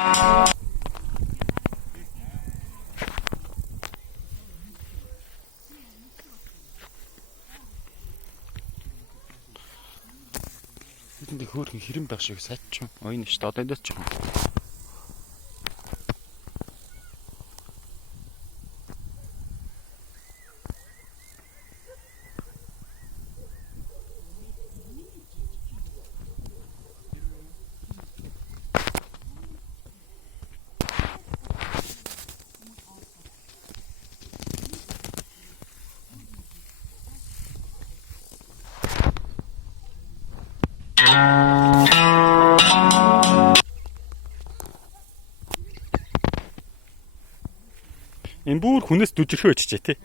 Энд хөөрхөн хэрэм байх шиг сайч юм. Ойн ш додоодч юм. Энэ бүр хүнээс дүжирхөө очжээ тий.